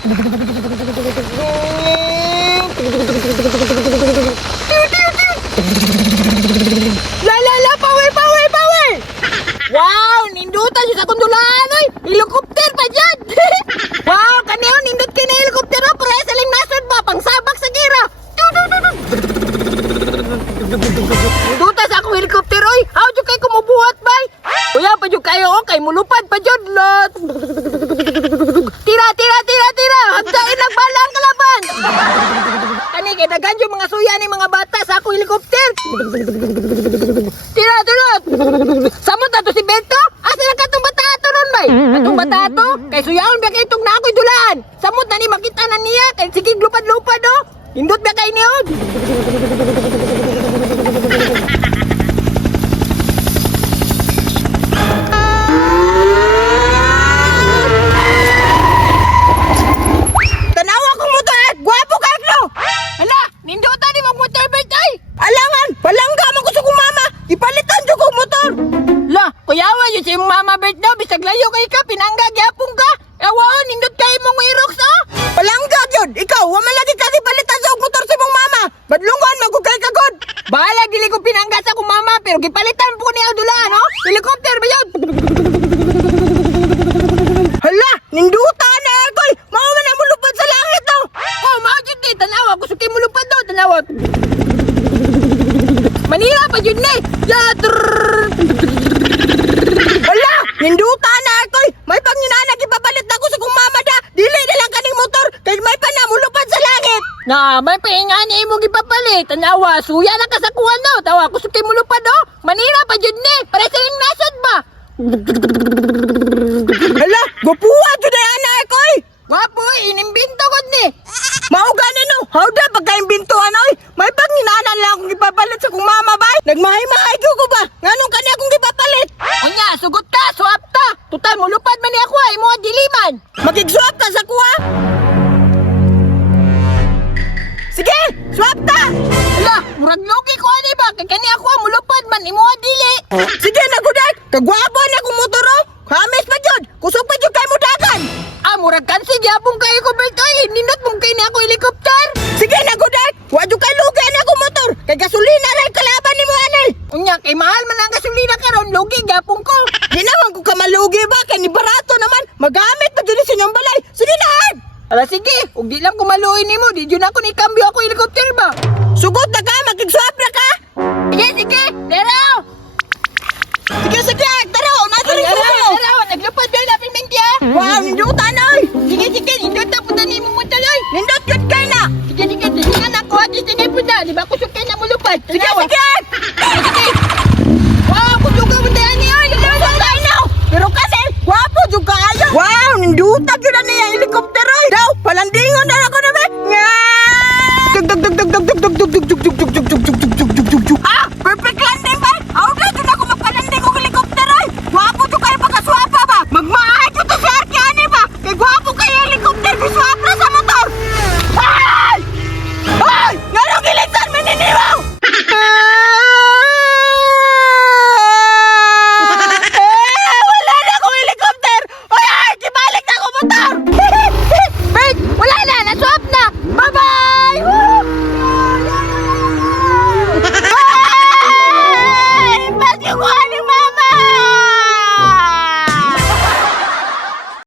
La, power, power, power! Wow, nindutan siya sa kundulaan, oy! Helicopter pa dyan! Wow, kaniyo, nindut ka na helicopter, oh! Para sa ling nasod ba? Pangsabak sa gira! Nindutan sa akong helicopter, oy! How dyan kayo kumubuhat, bay? Kuya, pa dyan kayo, oh! Kay mulupad pa dyan, lot! Tira, tira, tira, tira! Hagdain lang bala ang kalaban! Kani, kay dagan yung mga suya ni mga bata sa akong helicopter! Tira, tira! Samot na to si Bento? Asa na katong batato ron, bay? Katong batato? Kay suyaon ba kayo itong na ako'y dulaan? Samot na ni makita na niya, kay sige lupad-lupad, oh! Hindot ba kayo niyo? Tanawa kong motor, gwapo ka, no? Hala, nindutan ni mag-motor, Bertay! Alangan, palangga man gusto kong mama! Ipalitan dyan kong motor! La, kuyawa yun si mama, Bert, no? Bisag layo kay ka, pinangga, gyapong ka! Ewa, nindot kayo mong wirox, oh! Palangga yun! Ikaw, waman lagi kasi palitan sa motor sa mong mama! Badlungan, magugay ka, God! Bahala, dili ko pinangga sa kong mama, pero gipalitan po ni Adulaan, no? Helicopter ba yun? Hala, nindutan na ako! Mawa na mulupad sa langit, no? Oh, maudit ni, tanawa, gusto kayo mulupad, no? Tanawa. Manila pa yun, ne? Hala, nindutan na ako! May panginanag ipapalit na ko sa kong mama da! Dili na lang kaning motor! Kaya may pa na mulupad sa langit! Na, may paingani mo gipapalit! Tanawa, suya na kasakuhan, no? Tawa, gusto kayo mulupad, no? Manila pa yun, ne? Para sa yung nasad ba? Hala, gupuha dyan na yan, ako! Wapo, inimbinto ko, ne? Mauganin, no? Hawda, pagka-imbintuhan, oy! May panginanan lang akong ipapalit sa kong mama, bay! Nagmahay-mahay ko ba? Nganong kanya akong ipapalit? Unya, sugot ka, swap ta! Tutal, mulupad man ni ako, ay mga diliman! Magig-swap ka sa kuha! Sige, swap ta! Hala, murag loki ko, ani ba? Kaya kanya ako, mulupad man, imo dili! Sige, naguday! Kagwabo na akong motoro! Hames pa dyan! Kusog pa dyan kayo mo dagan! Ah, murag kansi, gyapong kayo ko, Bertoy! Ninot mong kayo na ako helicopter! Sige, naguday! Wadyo kayo lugi na akong motor! Kay gasolina rin kalaban ni mo, anay! Unya, kay mahal man ang gasolina karon, lugi, gyapong ko! Di naman ko ka malugi ba? Kay ni barato naman! Magamit pa dyan sa inyong balay! Sige na! Ala, sige! Kung di lang kumaluin ni mo, di dyan ako ni kambyo ako helicopter ba? Sugot na ka! Magig-swap na ka! Sige, sige! Leraw! Sige, sige! Taraw! Nasa rin ko! Taraw! Naglupad kayo na pinmengkya! Wow! Nindutan, oy! Sige, sige! Nindot na punta ni mo motor, oy! Nindot yun kayo na! Sige, sige! Sige nga na! Kuha di sige punta! Di ba kusok kayo na mulupad? Sige, sige! Sige! Wow! Kusok ka punta yan niya! Nindot kayo na! Pero kasi, guwapo juga kayo! Wow! Nindutan yun na niya helicopter, oy! Daw! Palandingon na ako na